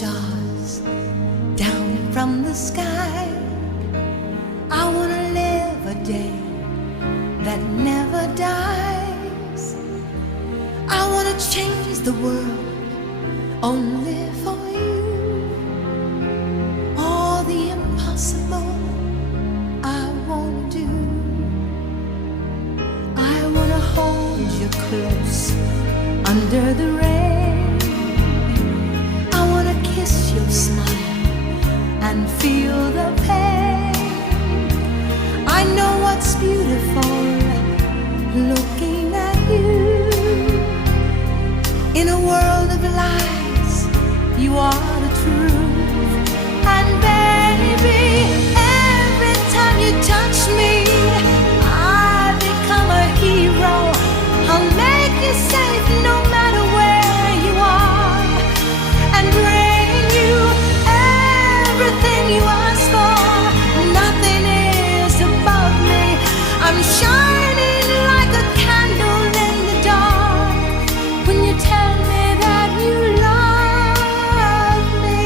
stars down from the sky. I wanna live a day that never dies. I wanna change the world only for you. All the impossible I wanna do. I wanna hold you close under the rain. I wanna kiss your smile and feel the pain. I know what's beautiful looking at you. In a world of lies, you are the truth. And baby, every time you touch me, I become a hero. I'll make you safe no matter where you are, and bring you everything you ask for. Nothing is above me. I'm shining like a candle in the dark when you tell me that you love me.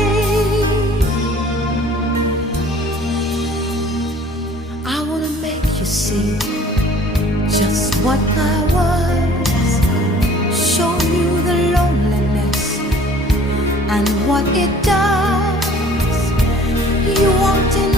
I wanna make you see just what I was, show you the loneliness and what it does. You walked in